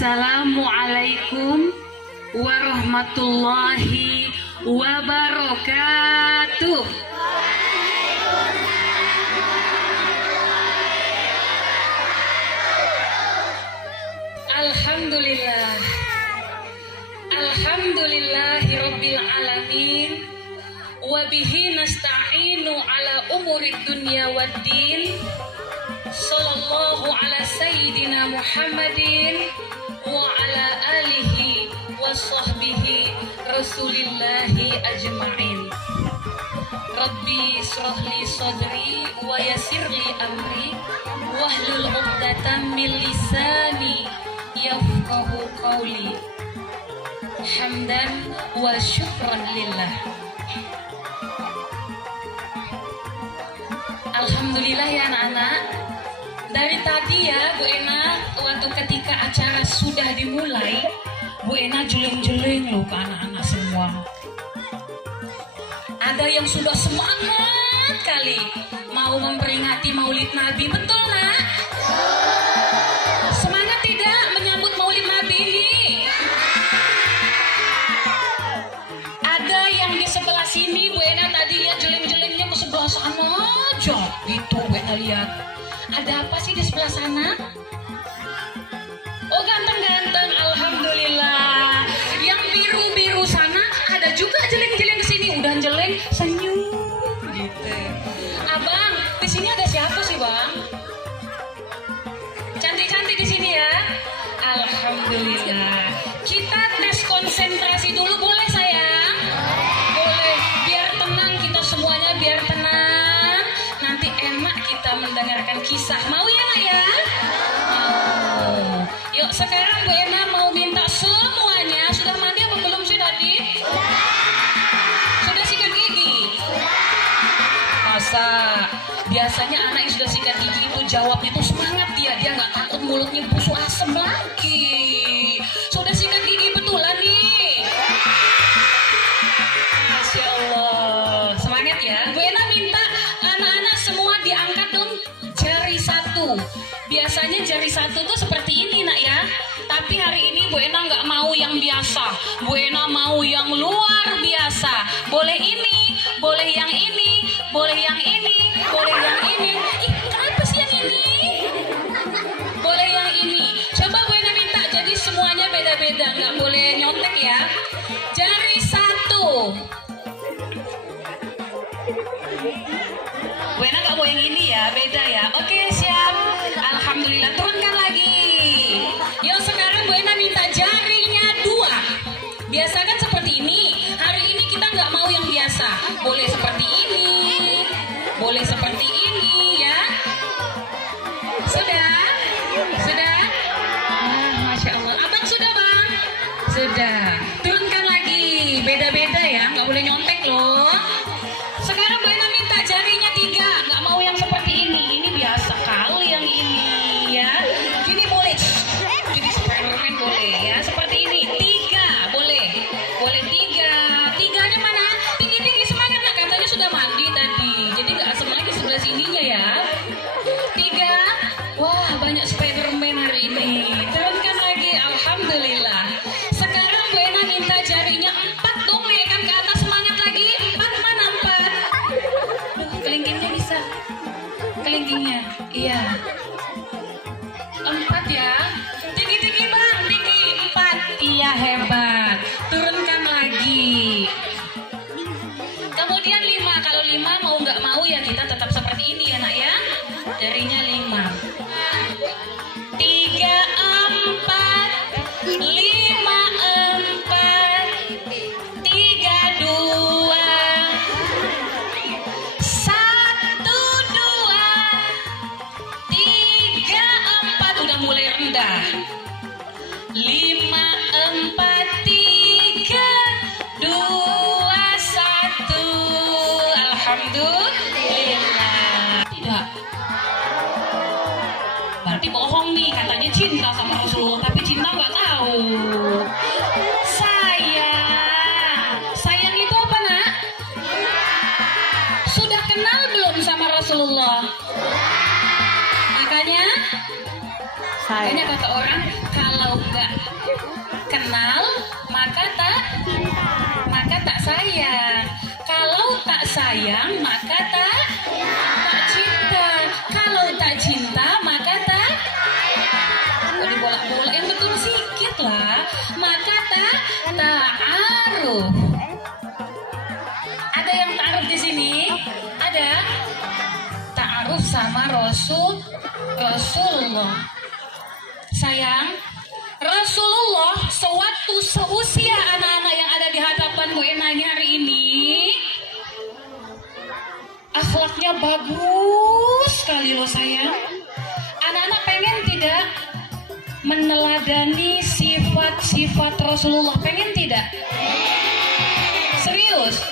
Assalamualaikum warahmatullahi wabarakatuh. Alhamdulillah, alhamdulillahi rabbil alamin, wabihi nasta'inu ala umurid dunya waddin. Sallallahu ala sayyidina Muhammadin wa ala alihi wa sahbihi rasulillahi ajma'in. Rabbi syrahli sadri wa yassirli amri wahlul 'uqdatam min lisani yafqahu qawli. Hamdan wa syukran lillah. Alhamdulillah ya anak-anak. Dari tadi ya Bu Ena, waktu ketika acara sudah dimulai, Bu Ena juling-juling loh ke anak-anak semua. Ada yang sudah semangat kali mau memperingati Maulid Nabi, betul nak? Semangat tidak menyambut Maulid Nabi ini? Ada yang di sebelah sini, Bu Ena tadi lihat juling-julingnya ke sebelah sana aja, gitu Bu Ena lihat. Ada apa sih di sebelah sana? Oh ganteng-ganteng, alhamdulillah. Yang biru-biru sana ada juga jeleng-jeleng kesini, udah jeleng senyum gitu. Abang, di sini ada siapa sih bang? Cantik-cantik di sini ya. Alhamdulillah. Kita tes konsentrasi dulu boleh sayang? Boleh. Biar tenang kita semuanya, biar tenang. Nanti enak kita mendengarkan kisah. Mau ya nak ya? Mau. Yuk sekarang Bu Ena mau minta semuanya. Sudah mandi apa belum sih tadi? Sudah sikat gigi? Masa? Biasanya anak yang sudah sikat gigi itu jawabnya itu semangat dia nggak takut mulutnya busuk asem lagi. Sudah sikat gigi betulan nih? Masya Allah, semangat ya. Bu Ena minta anak-anak semua diangkat dong jari satu. Biasanya jari satu tuh seperti ini nak ya. Tapi hari ini Bu Ena nggak mau yang biasa. Bu Ena mau yang luar biasa. Boleh ini, boleh yang ini, boleh yang ini, boleh yang ini. Ih, kenapa sih yang ini? Boleh yang ini. Coba Bu Ena minta jadi semuanya beda-beda, nggak boleh nyontek ya. Jari satu. Bu Ena nggak mau yang ini ya, beda ya. Oke siap. Alhamdulillah, turunkan lagi. Yuk sekarang Bu Ena minta jarinya dua. Biasa kan seperti ini. Hari ini kita nggak mau yang biasa. Boleh seperti ini, boleh seperti ini ya. Sudah? Sudah? Nah, Masya Allah. Abang sudah bang? Sudah. Turunkan lagi. Beda-beda ya, nggak boleh nyontek loh. Sekarang Bu Ena minta jarinya tiga. Nggak mau yang seperti ini. Ini biasa kali yang ini ya. Gini boleh. Jadi Spiderman boleh ya. Seperti ini. Tiga boleh. Boleh tiga. Tiganya mana? Tinggi-tinggi semangat nak. Katanya sudah mandi tadi. Jadi nggak asem lagi sebelah sininya ya. Tiga. Wah banyak Spiderman hari ini. Turunkan lagi. Alhamdulillah. Sekarang Bu Ena minta jarinya empat dong. Naikkan ke atas semangat lagi. Empat mana empat? Kelingkingnya bisa. Kelingkingnya. Iya. Empat ya. Tinggi-tinggi bang. Tinggi. Empat. Iya hebat. Turunkan lagi. Kemudian lima. Kalau lima mau nggak mau ya kita tetap seperti ini ya nak ya. Jarinya lima. Tiga empat. Lima empat. Tiga dua. Satu dua. Tiga empat. Udah mulai rendah. Lima empat. Tiga dua satu. Alhamdulillah. Tidak. Berarti bohong nih, katanya cinta sama Rasulullah, tapi cinta nggak tahu. Sayang itu apa nak? Sudah kenal belum sama Rasulullah? Makanya Makanya kata orang, kalau nggak kenal maka tak sayang. Kalau tak sayang maka tak cinta. Kalau tak cinta maka tak dibolak-bolak yang betul sikit lah. Maka ta'aruf. Ada yang ta'aruf di sini? Ada? Ta'aruf sama Rasulullah. Sayang, Rasulullah sewaktu seusia anak-anak yang ada di hadapan Bu Enanya hari ini, akhlaknya bagus sekali loh sayang. Anak-anak pengen tidak meneladani sifat-sifat Rasulullah? Pengen tidak? Serius?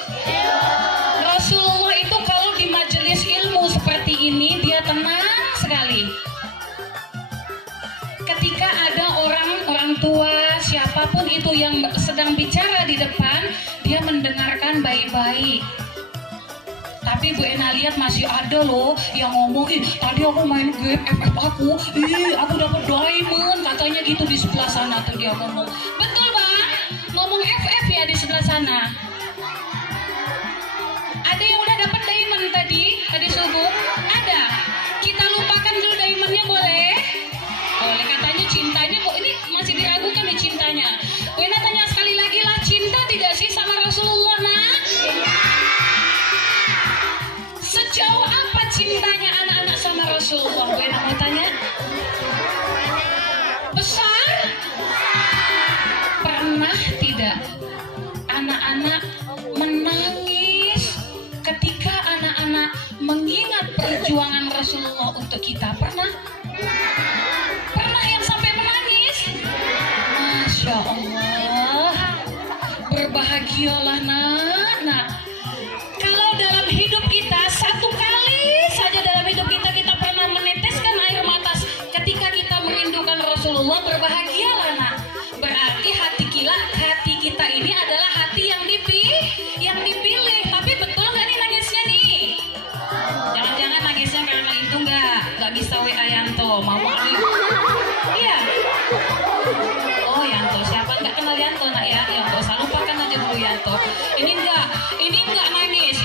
Rasulullah itu kalau di majelis ilmu seperti ini dia tenang sekali. Ketika ada orang tua siapapun itu yang sedang bicara di depan, dia mendengarkan baik-baik. Tapi Bu Ena lihat masih ada loh yang ngomong, tadi aku main game FF aku dapat diamond, katanya gitu di sebelah sana tuh dia ngomong. Betul Bang? Ngomong FF ya di sebelah sana. Ada yang udah dapat diamond tadi subuh? Ada. Kita lupakan dulu diamondnya boleh? Boleh, katanya cintanya kok ini masih diragukan nih cintanya. Bu Ena tanya sekali lagi lah, cinta tidak sih sama Rasulullah nak? Sejauh apa cintanya anak-anak sama Rasulullah? Bu Ena mau tanya. Besar? Pernah tidak anak-anak menangis ketika anak-anak mengingat perjuangan Rasulullah untuk kita? Pernah? Pernah yang sampai menangis? Masya Allah. Berbahagialah nak. Kalau dalam hidup kita satu kali saja dalam hidup kita pernah meneteskan air mata ketika kita merindukan Rasulullah, berbahagialah nak. Berarti hati kita ini adalah hati yang dipilih. Tapi betul nggak nih nangisnya nih? Jangan-jangan nangisnya karena itu nggak bisa WA Yanto, mama iya. Oh Yanto, siapa nggak kenal Yanto nak ya? Yanto, saya lupakan aja dulu Yanto. Ini nggak nangis.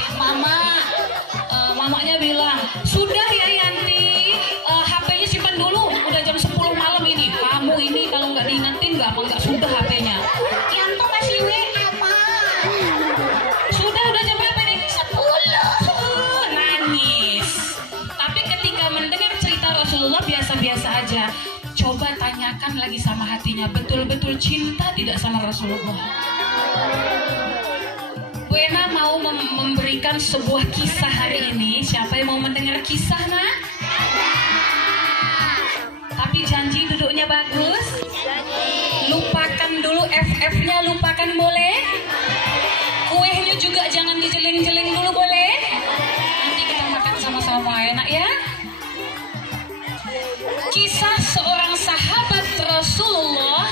Mamanya bilang, sudah ya Yanti, HP-nya simpan dulu. Udah jam 10 malam ini. Kamu ini kalau nggak diingetin nggak sudah HP-nya. Yanto masih WA Sudah jam berapa nih? 10. Nangis. Tapi ketika mendengar cerita Rasulullah biasa-biasa aja. Coba tanyakan lagi sama hatinya, betul-betul cinta tidak sama Rasulullah? Bu Ena mau memberikan sebuah kisah hari ini. Siapa yang mau mendengar kisah nak? Tapi janji duduknya bagus. Lupakan dulu FF-nya, lupakan boleh? Kuehnya juga jangan dijeleng-jeleng dulu boleh? Nanti kita makan sama-sama enak ya? Kisah seorang sahabat Rasulullah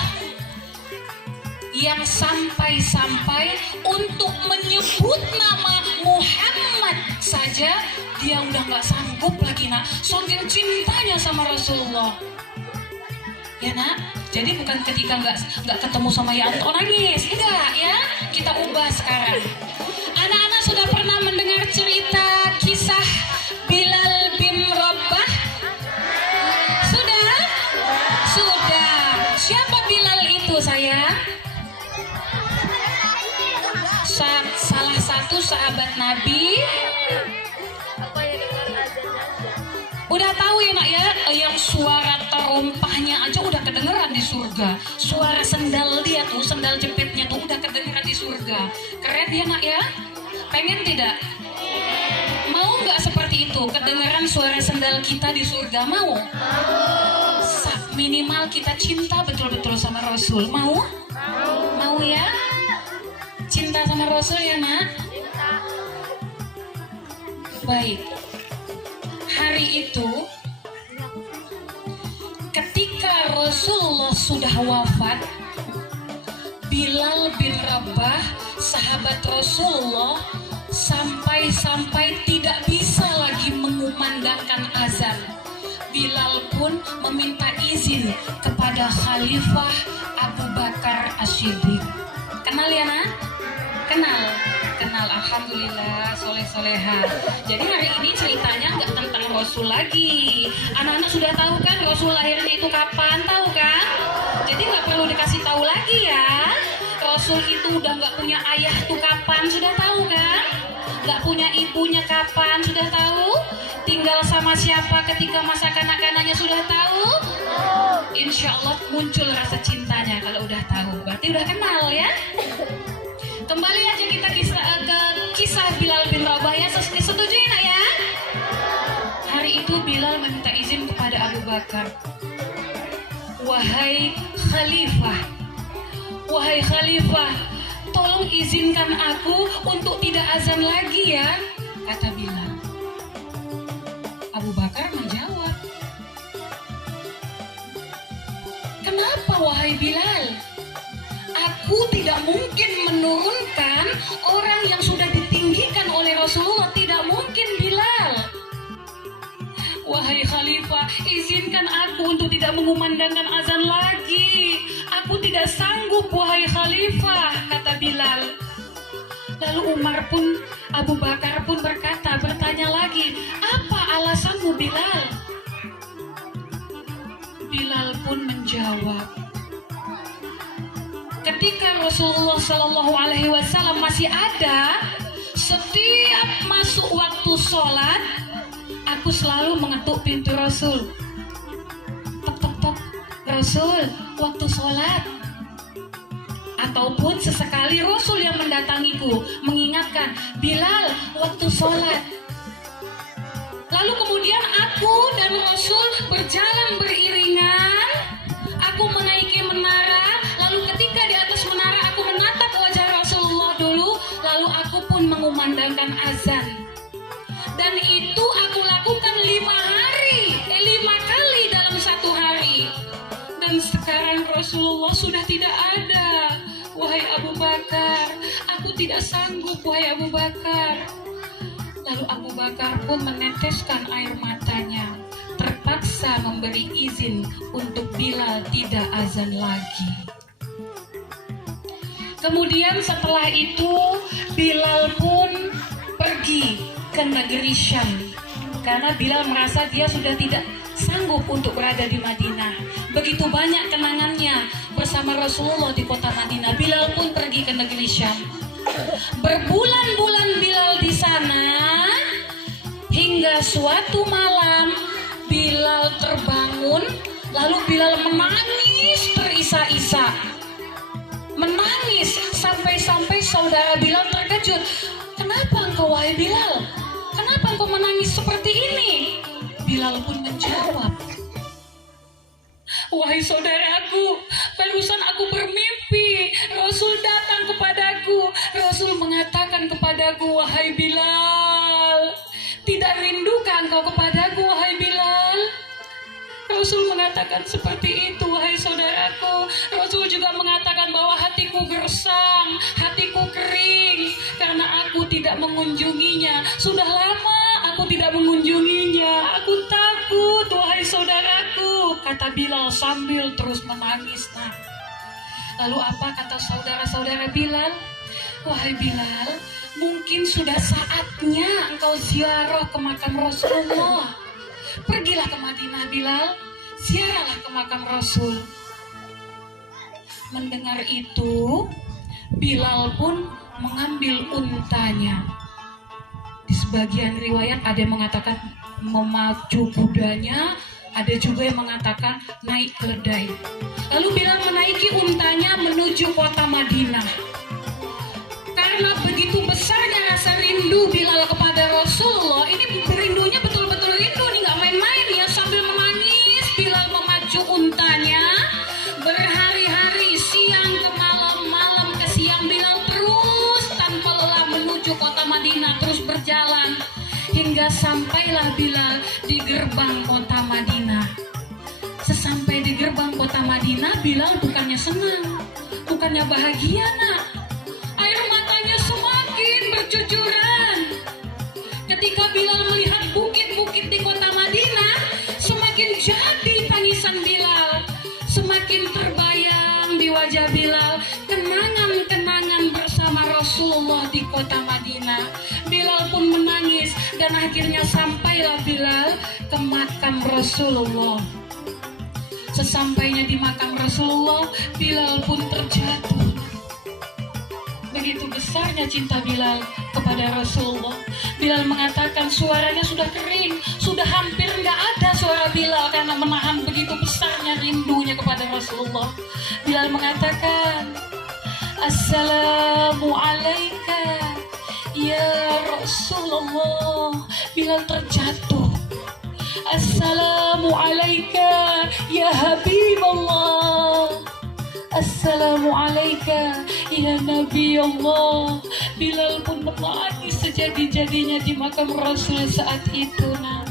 yang sampai-sampai untuk menyebut nama Muhammad saja dia udah nggak sanggup lagi nak, saking cintanya sama Rasulullah. Ya nak, jadi bukan ketika nggak ketemu sama Yanto nangis, enggak ya. Kita ubah sekarang. Anak-anak sudah pernah mendengar cerita kisah Bilal bin Rabah? Sudah? Siapa Bilal itu sayang? Salah satu sahabat Nabi. Udah tahu ya nak ya, yang suara terompahnya aja udah kedengeran di surga. Suara sendal dia tuh, sendal jepitnya tuh udah kedengeran di surga. Keren ya nak ya? Pengen tidak? Mau nggak seperti itu? Kedengeran suara sendal kita di surga, mau? Minimal kita cinta betul-betul sama Rasul. Mau? Mau ya? Cinta sama Rasul ya nak? Baik. Hari itu ketika Rasulullah sudah wafat, Bilal bin Rabah, sahabat Rasulullah, sampai-sampai tidak bisa lagi mengumandangkan azan. Bilal pun meminta izin kepada Khalifah Abu Bakar As-Siddiq. Kenal ya nak? Kenal. Alhamdulillah, soleh-soleha. Jadi hari ini ceritanya nggak tentang Rasul lagi. Anak-anak sudah tahu kan Rasul lahirnya itu kapan? Tahu kan? Jadi nggak perlu dikasih tahu lagi ya. Rasul itu udah nggak punya ayah tuh kapan? Sudah tahu kan? Nggak punya ibunya kapan? Sudah tahu? Tinggal sama siapa ketika masa kanak-kanaknya? Sudah tahu? Insya Allah muncul rasa cintanya kalau udah tahu. Berarti udah kenal ya. Kembali aja kita ke kisah Bilal bin Rabah ya. Setuju nak ya? Hari itu Bilal meminta izin kepada Abu Bakar. Wahai Khalifah, tolong izinkan aku untuk tidak azan lagi ya, kata Bilal. Abu Bakar menjawab, kenapa wahai Bilal? Aku tidak mungkin menurunkan orang yang sudah ditinggikan oleh Rasulullah. Tidak mungkin Bilal. Wahai Khalifah, izinkan aku untuk tidak mengumandangkan azan lagi. Aku tidak sanggup wahai Khalifah, kata Bilal. Lalu Abu Bakar pun bertanya lagi, apa alasanmu Bilal? Bilal pun menjawab, ketika Rasulullah Shallallahu Alaihi Wasallam masih ada, setiap masuk waktu sholat, aku selalu mengetuk pintu Rasul. Tok tok tok, Rasul, waktu sholat. Ataupun sesekali Rasul yang mendatangiku, mengingatkan, Bilal, waktu sholat. Lalu kemudian aku dan Rasul berjalan beriringan. Aku menaiki menara. Lalu ketika di atas menara aku menatap wajah Rasulullah dulu, lalu aku pun mengumandangkan azan. Dan itu aku lakukan 5 kali dalam 1 hari. Dan sekarang Rasulullah sudah tidak ada. Wahai Abu Bakar, aku tidak sanggup wahai Abu Bakar. Lalu Abu Bakar pun meneteskan air matanya, terpaksa memberi izin untuk Bilal tidak azan lagi. Kemudian setelah itu Bilal pun pergi ke negeri Syam karena Bilal merasa dia sudah tidak sanggup untuk berada di Madinah. Begitu banyak kenangannya bersama Rasulullah di kota Madinah. Bilal pun pergi ke negeri Syam. Berbulan-bulan Bilal di sana, hingga suatu malam Bilal terbangun, lalu Bilal menangis terisak-isak. Menangis sampai-sampai saudara Bilal terkejut. Kenapa engkau wahai Bilal? Kenapa engkau menangis seperti ini? Bilal pun menjawab, wahai saudaraku, barusan aku bermimpi. Rasul datang kepadaku. Rasul mengatakan kepadaku, wahai Bilal, tidak rindukah engkau kepadaku, wahai Bilal? Rasul mengatakan seperti itu, wahai saudaraku. Rasul juga mengatakan bahwa hatiku gersang, hatiku kering, karena aku tidak mengunjunginya. Sudah lama aku tidak mengunjunginya. Aku takut, wahai saudaraku, kata Bilal sambil terus menangis. Nah, lalu apa kata saudara-saudara Bilal? Wahai Bilal, mungkin sudah saatnya engkau ziarah ke makam Rasulullah. Pergilah ke Madinah Bilal, ziarahlah ke makam Rasul. Mendengar itu, Bilal pun mengambil untanya. Di sebagian riwayat ada yang mengatakan memacu kudanya, ada juga yang mengatakan naik keledai. Lalu Bilal menaiki untanya menuju kota Madinah. Karena begitu besarnya rasa rindu Bilal kepada Rasulullah, ini rindunya betul-betul rindu, nih nggak main-main ya. Sambil menangis Bilal memacu untanya berhari-hari, siang ke malam, malam ke siang. Bilal terus tanpa lelah menuju kota Madinah, terus berjalan hingga sampailah Bilal di gerbang kota Madinah. Sesampai di gerbang kota Madinah, Bilal bukannya senang, bukannya bahagia nak. Air matanya semakin bercucuran. Ketika Bilal melihat bukit-bukit di kota Madinah, semakin Semakin terbayang di wajah Bilal kenangan-kenangan bersama Rasulullah di kota Madinah. Bilal pun menangis dan akhirnya sampailah Bilal ke makam Rasulullah. Sesampainya di makam Rasulullah, Bilal pun terjatuh. Begitu besarnya cinta Bilal kepada Rasulullah. Bilal mengatakan suaranya sudah kering, sudah hampir nggak ada suara Bilal karena menahan begitu besarnya rindunya kepada Rasulullah. Bilal mengatakan, Assalamu alaika ya Rasulullah. Bilal terjatuh. Assalamu alaika ya Habiballah. Assalamu alaika ya Nabi Allah. Bilal pun menangis sejadi-jadinya di makam Rasul saat itu. Nah,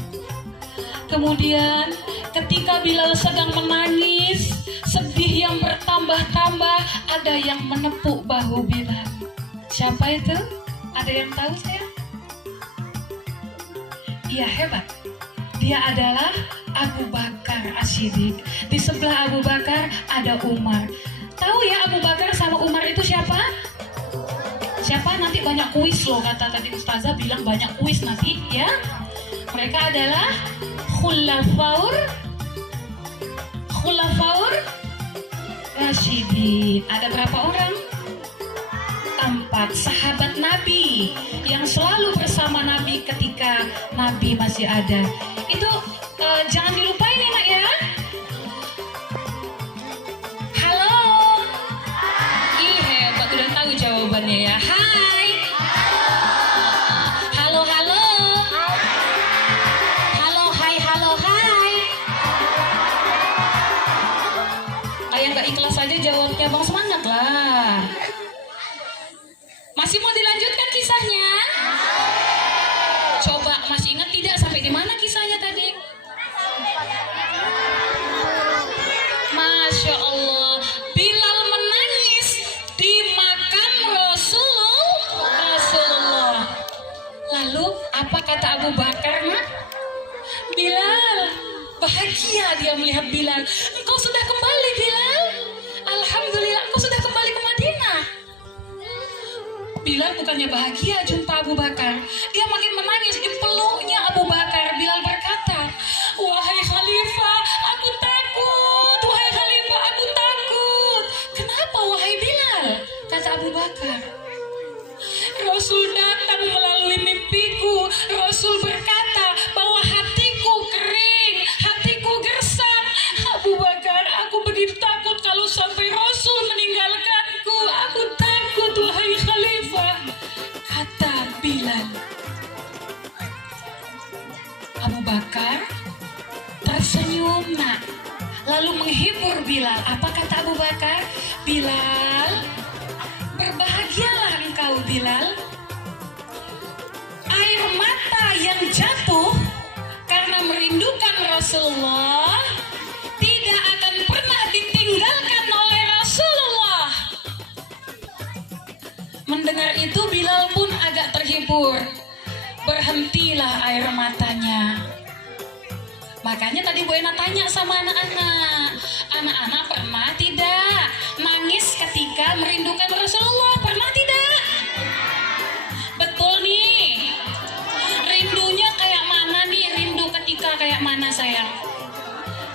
kemudian ketika Bilal sedang menangis, sedih yang bertambah-tambah, ada yang menepuk bahu Bilal. Siapa itu? Ada yang tahu saya? Dia hebat. Dia adalah Abu Bakar As-Siddiq. Di sebelah Abu Bakar ada Umar. Tahu ya Abu Bakar sama Umar itu siapa? Siapa? Nanti banyak kuis loh, kata tadi Ustazah bilang banyak kuis nanti ya. Mereka adalah Khulafaur Rasyidin. Ada berapa orang? 4 sahabat Nabi yang selalu bersama Nabi ketika Nabi masih ada. Itu jangan dilupain ya nak ya. Halo. Ih hebat, udah tahu jawabannya ya. Hai. Halo halo. Halo hai halo hai. Kayak nggak ikhlas aja jawabnya, bang, semangat lah. Masih mau dilanjutkan kisahnya? Coba masih ingat tidak sampai di mana kisahnya tadi? Masya Allah, Bilal menangis di makam Rasulullah. Lalu apa kata Abu Bakar? Bilal, bahagia dia melihat Bilal. Engkau sudah kembali Bilal. Alhamdulillah, engkau sudah kembali ke Madinah. Bilal bukannya bahagia jumpa Abu Bakar, dia makin menangis di peluknya Abu Bakar. Bilal berkata, wahai Khalifah, aku takut. Wahai Khalifah, aku takut. Kenapa wahai Bilal? Kata Abu Bakar, Rasul datang melalui mimpiku. Rasul berkata bahwa hatiku kering, hatiku gersang. Abu Bakar, aku begitu takut kalau sampai Rasul meninggalkanku. Aku takut wahai Khalifah, kata Bilal. Abu Bakar tersenyum nak, lalu menghibur Bilal. Apa kata Abu Bakar? Bilal, berbahagialah engkau Bilal. Air mata yang jatuh karena merindukan Rasulullah tidak akan pernah ditinggalkan oleh Rasulullah. Mendengar itu Bilal pun agak terhibur. Berhentilah air matanya. Makanya tadi Bu Ena tanya sama anak-anak, anak-anak pernah tidak nangis ketika merindukan Rasulullah? Pernah tidak? Betul nih. Rindunya kayak mana nih? Rindu ketika kayak mana sayang?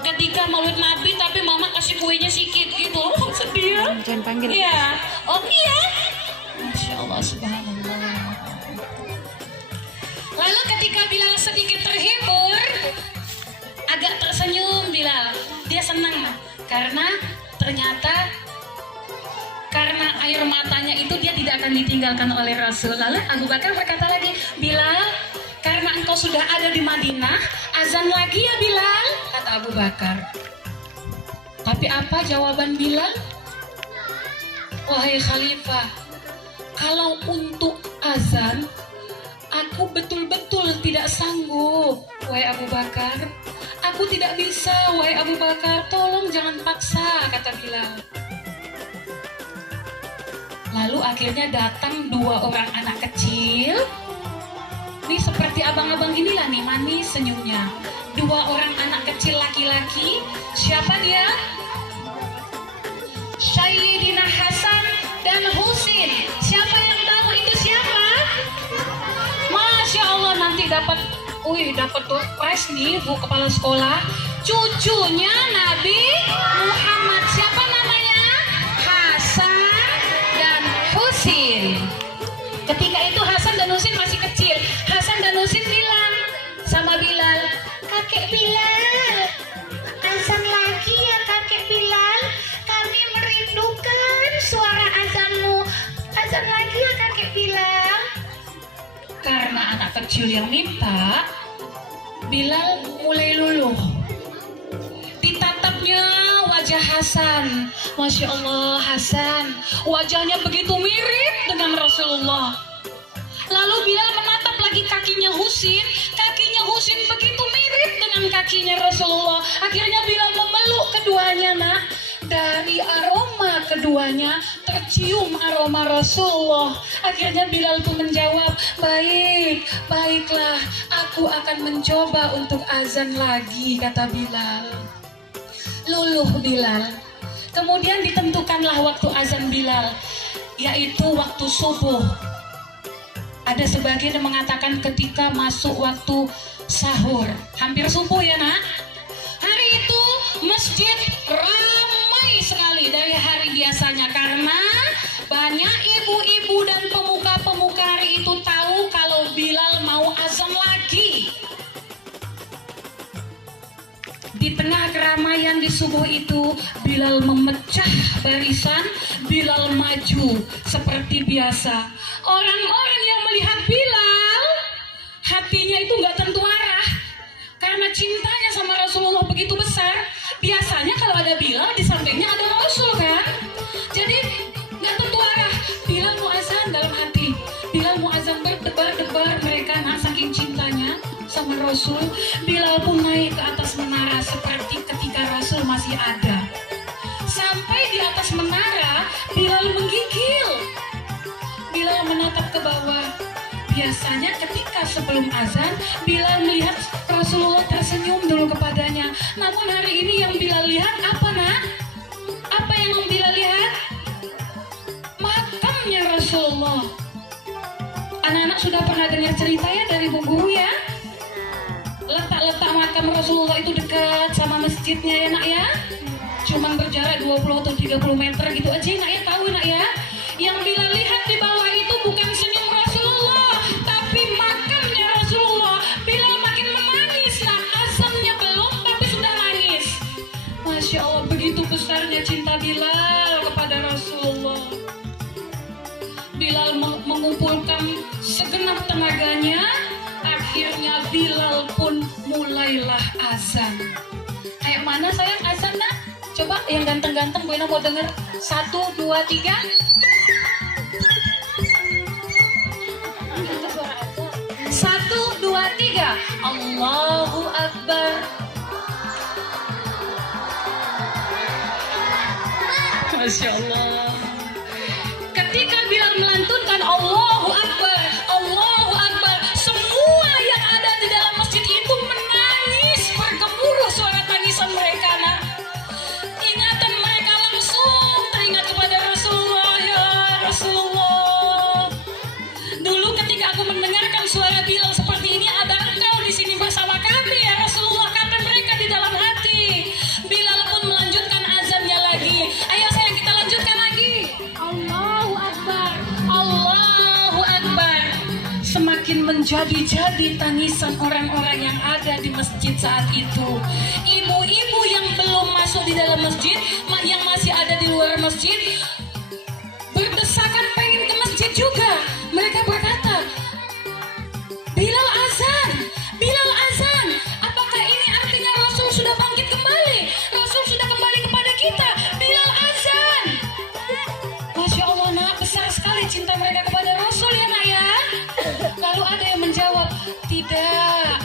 Ketika maulid Nabi tapi mama kasih kuenya sedikit gitu. Oh, sedih ya? Jangan panggil. Iya. Oh iya. Masya Allah, subhanallah. Lalu ketika Bilal sedikit terhibur, agak tersenyum Bilal. Dia senang karena ternyata karena air matanya itu dia tidak akan ditinggalkan oleh Rasul. Lalu Abu Bakar berkata lagi, Bilal, karena engkau sudah ada di Madinah, azan lagi ya Bilal, kata Abu Bakar. Tapi apa jawaban Bilal? Wahai Khalifah, kalau untuk azan aku betul-betul tidak sanggup, wahai Abu Bakar. Aku tidak bisa, wahai Abu Bakar. Tolong jangan paksa, kata Bilal. Lalu akhirnya datang 2 orang anak kecil. Ini seperti abang-abang inilah nih, manis senyumnya. 2 orang anak kecil laki-laki. Siapa dia? dapat door prize nih Bu Kepala Sekolah. Cucunya Nabi Muhammad, siapa namanya? Hasan dan Husin. Ketika itu Hasan dan Husin masih kecil. Hasan dan Husin bilang sama Bilal, "Kakek Bilal, azan lagi ya Kakek Bilal. Kami merindukan suara azanmu. Azan lagi ya Kakek Bilal." Karena anak kecil yang minta, Bilal mulai luluh. Ditatapnya wajah Hasan. Masya Allah, Hasan wajahnya begitu mirip dengan Rasulullah. Lalu Bilal menatap lagi kakinya Husin. Kakinya Husin begitu mirip dengan kakinya Rasulullah. Akhirnya Bilal memeluk keduanya, nak. Dari aroma keduanya tercium aroma Rasulullah. Akhirnya Bilal pun menjawab, baiklah, aku akan mencoba untuk azan lagi, kata Bilal. Luluh Bilal. Kemudian ditentukanlah waktu azan Bilal, yaitu waktu subuh. Ada sebagian yang mengatakan ketika masuk waktu sahur, hampir subuh ya nak. Hari itu masjid ramai sekali dari hari biasanya, karena banyak ibu-ibu dan pemuka-pemuka hari itu tahu kalau Bilal mau azan lagi. Di tengah keramaian di subuh itu, Bilal memecah barisan, Bilal maju seperti biasa. Orang-orang yang melihat Bilal, hatinya itu nggak tentu arah, karena cintanya sama Rasulullah begitu besar. Biasanya kalau ada Bilal, di sampingnya ada Rasul kan. Jadi nggak tentu arah. Bilal mau azan dalam hati, Bilal mau azan, berdebar-debar mereka, nah saking cintanya sama Rasul. Bilal pun naik ke atas menara seperti ketika Rasul masih ada. Sampai di atas menara, Bilal menggigil. Bilal menatap ke bawah. Biasanya ketika sebelum azan, Bilal melihat Rasulullah tersenyum dulu kepadanya. Namun hari ini yang Bilal lihat apa, nak? Apa yang Bilal lihat? Makamnya Rasulullah. Anak-anak sudah pernah dengar cerita ya dari Bu Guru ya? Letak-letak makam Rasulullah itu dekat sama masjidnya ya nak ya. Cuman berjarak 20 atau 30 meter gitu aja nak ya, tahu nak ya. Yang Bilal lihat di bawah itu bukan senyum Rasulullah, tapi makamnya Rasulullah. Bilal makin menangis, nah azannya belum tapi sudah nangis. Masya Allah, begitu besarnya cinta Bilal kepada Rasulullah. Bilal mengumpulkan segenap tenaganya. Akhirnya Bilal pun mulailah azan. Kayak mana sayang azan nak? Coba yang ganteng-ganteng, Bu Ina mau denger. 1, 2, 3. 1, 2, 3. Allahu Akbar. Masya Allah. Ketika Bilal melantunkan Allahu Akbar, Allahu Akbar, semua yang ada di dalam masjid itu menangis, bergemuruh suara tangisan mereka, nak. Ingatan mereka langsung teringat kepada Rasulullah. Ya Rasulullah, dulu ketika aku mendengarkan suara Bilal seperti ini, ada engkau di sini bersama kami ya Rasulullah, kata mereka di dalam hati. Bilal pun melanjutkan azannya lagi. Ayo sayang, kita lanjutkan lagi. Allahu Akbar, Allahu Akbar. Semakin menjadi-jadi tangisan orang-orang yang ada di masjid saat itu. Ibu-ibu yang belum masuk di dalam masjid, yang masih ada di luar masjid, berdesakan pengen ke masjid juga. Mereka berkata, Bilal azan, Bilal azan. Apakah ini artinya Rasul sudah bangkit kembali? Rasul sudah kembali kepada kita. Bilal azan. Masya Allah, nak, besar sekali cinta mereka kepada Rasul ya nak ya. Lalu ada yang menjawab, tidak,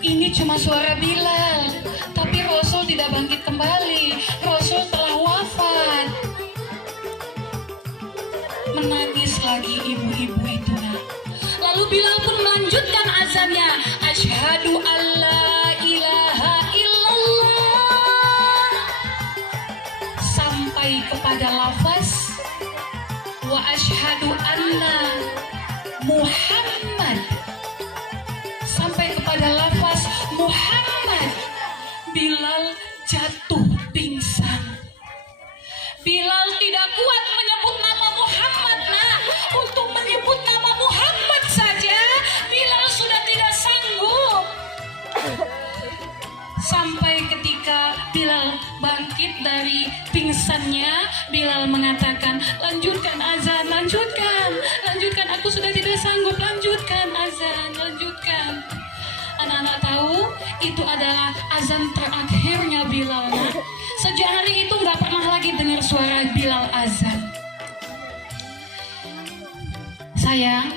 ini cuma suara Bilal, tapi Rasul tidak bangkit kembali. Rasul telah wafat. Menangis lagi ibu-ibu itu, nak. Lalu Bilal pun melanjutkan azannya. Asyhadu alla ilaha illallah. Sampai kepada lafaz wa asyhadu anna Muhammad Bilal jatuh pingsan. Bilal tidak kuat menyebut nama Muhammad. Nah, untuk menyebut nama Muhammad saja Bilal sudah tidak sanggup. Sampai ketika Bilal bangkit dari pingsannya, Bilal mengatakan, lanjutkan azan, lanjutkan, aku sudah tidak sanggup, lanjutkan azan, lanjutkan. Anak-anak tahu itu adalah azan terakhirnya Bilal. Nah, sejak hari itu nggak pernah lagi dengar suara Bilal azan. Sayang,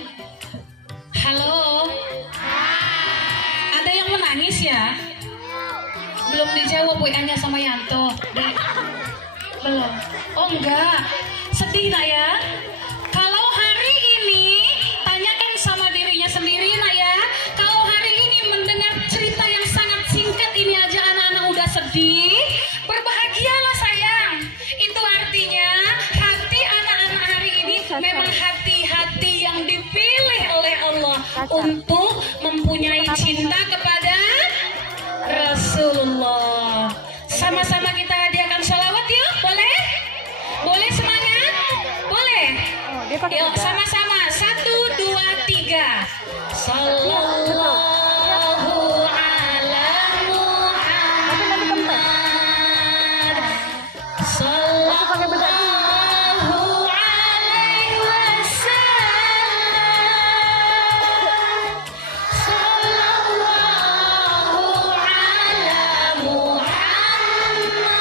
halo, ada yang menangis ya? Belum dijawab WA-nya sama Yanto. Belum. Oh enggak. Sedih nak ya? Kalau hari ini tanyakan sama dirinya sendiri nak ya. Kalau hari ini mendengar cerita yang sangat singkat ini aja anak-anak udah sedih, berbahagialah sayang. Itu artinya hati anak-anak hari ini memang hati-hati yang dipilih oleh Allah untuk mempunyai cinta kepada Rasulullah. Sama-sama kita hadiahkan sholawat yuk, boleh? Boleh semangat? Boleh? Yuk sama-sama, 1, 2, 3. Sallallahu ala Muhammad. Sallallahu alaihi wasallam. Sallallahu ala Muhammad.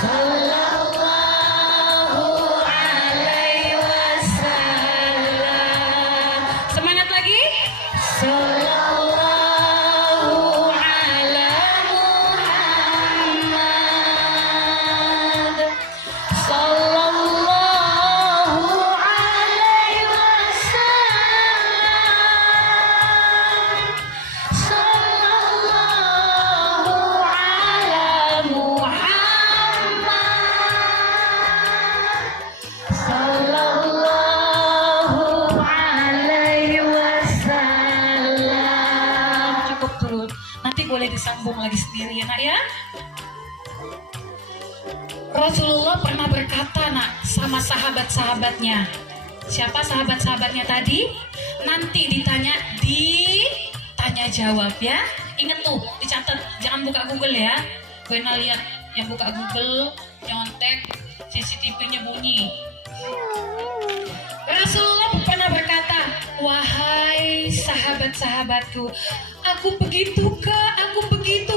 Sallallahu alaihi wasallam. Semangat lagi. Sallallahu ala Muhammad. Sallallahu alaihi wasallam. Sallallahu ala Muhammad. Sallallahu alaihi wasallam. Cukup dulu. Nanti boleh disambung lagi sendiri ya nak ya. Rasulullah pernah berkata nak sama sahabat-sahabatnya. Siapa sahabat-sahabatnya tadi? Nanti ditanya jawab ya. Ingat tuh, dicatat, jangan buka Google ya. Wena lihat yang buka Google nyontek CCTV-nya bunyi. Rasulullah pernah berkata, wahai sahabat-sahabatku, aku begitu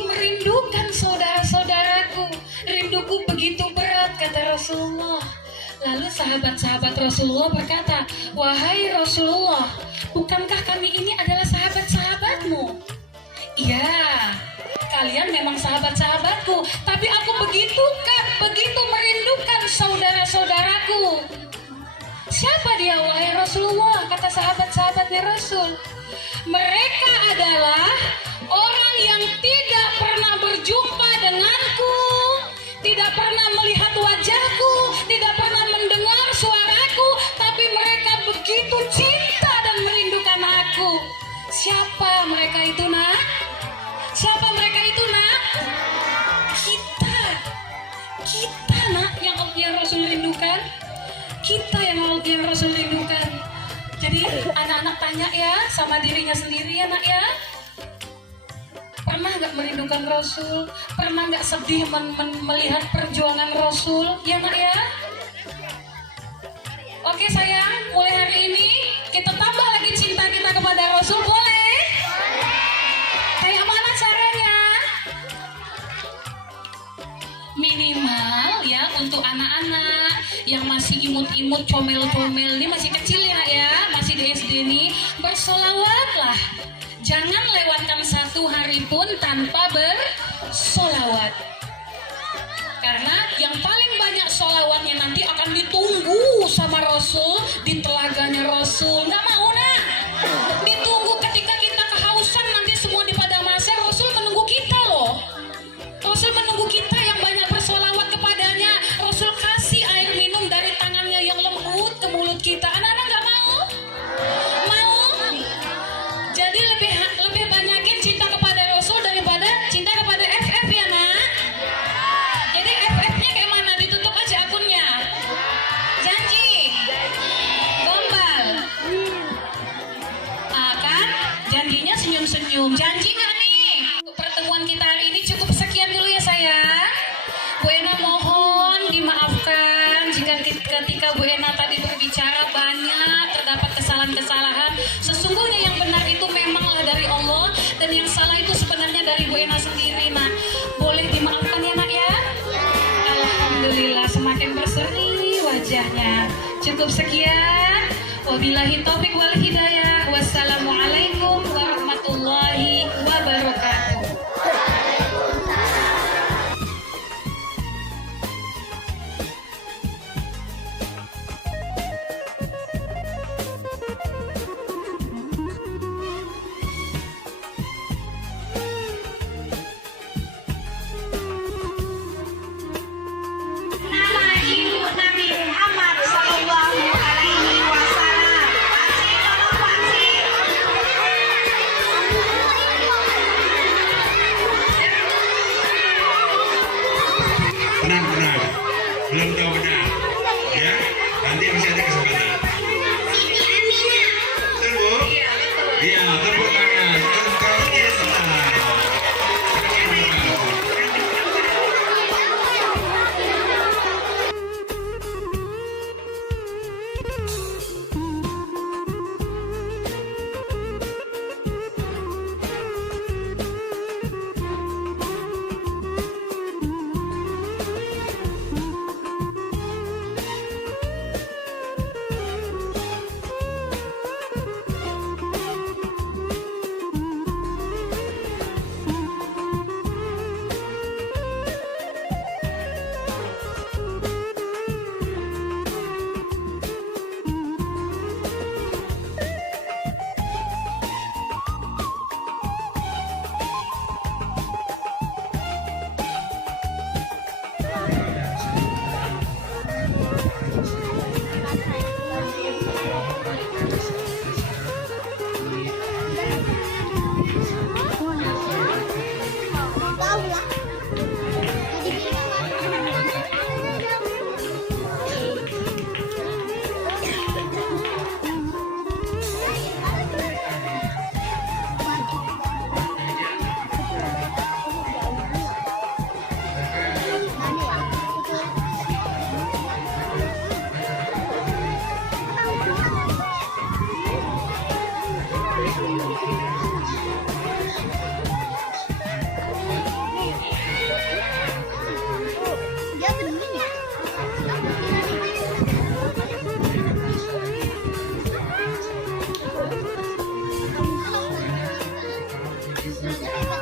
merindukan saudara-saudaraku. Rinduku begitu berat, kata Rasulullah. Lalu sahabat-sahabat Rasulullah berkata, wahai Rasulullah, bukankah kami ini adalah sahabat-sahabatmu? Iya, kalian memang sahabat-sahabatku, tapi aku begitu merindukan saudara-saudaraku. Siapa dia wahai Rasulullah? Kata sahabat-sahabatnya Rasul. Mereka adalah orang yang tidak pernah berjumpa denganku, tidak pernah melihat wajahku, tidak pernah mendengar suaraku, tapi mereka begitu cinta dan merindukan aku. Siapa mereka itu nak? Siapa mereka itu nak? Kita nak yang Rasul rindukan. Kita yang Rasul rindukan. Jadi anak-anak tanya ya sama dirinya sendiri ya nak ya. Pernah nggak merindukan Rasul? Pernah nggak sedih melihat perjuangan Rasul? Ya nak ya. Oke sayang, mulai hari ini kita tambah lagi cinta kita kepada Rasul, boleh? Kayak mana caranya? Minimal ya untuk anak-anak yang masih imut-imut, comel-comel, ini masih kecil ya, masih di SD ini, bersolawatlah. Jangan lewatkan satu hari pun tanpa bersolawat. Karena yang paling banyak solawatnya nanti akan ditunggu sama Rasul di telaganya Rasul. Nggak mau nak? Ditunggu ketika kita kehausan nanti semua di padang mahsyar, Rasul menunggu kita loh. Rasul menunggu kita yang banyak bersolawat kepadanya. Rasul kasih air minum dari tangannya yang lembut ke mulut kita. Anak-anak nggak mau? Mau? Jadi lebih banyakin cinta kepada Rasul daripada Janji nggak nih? Untuk pertemuan kita hari ini cukup sekian dulu ya sayang. Bu Ena mohon dimaafkan jika ketika Bu Ena tadi berbicara banyak terdapat kesalahan-kesalahan. Sesungguhnya yang benar itu memanglah dari Allah dan yang salah itu sebenarnya dari Bu Ena sendiri. Nah, boleh dimaafkan ya nak ya? Alhamdulillah semakin berseri wajahnya. Cukup sekian. Wabillahi taufiq wal hidayah. Wassalamualaikum warahmatullahi wabarakatuh. Nama Ibu Nabi Muhammad Sallallahu Alaihi Wasallam. Tenang, tenang. Belum tahu benar. Ya, nanti masih ada kesempatan. Siti Aminah. Betul, Bu? Iya, tepuk tangan untuk Islam. Dia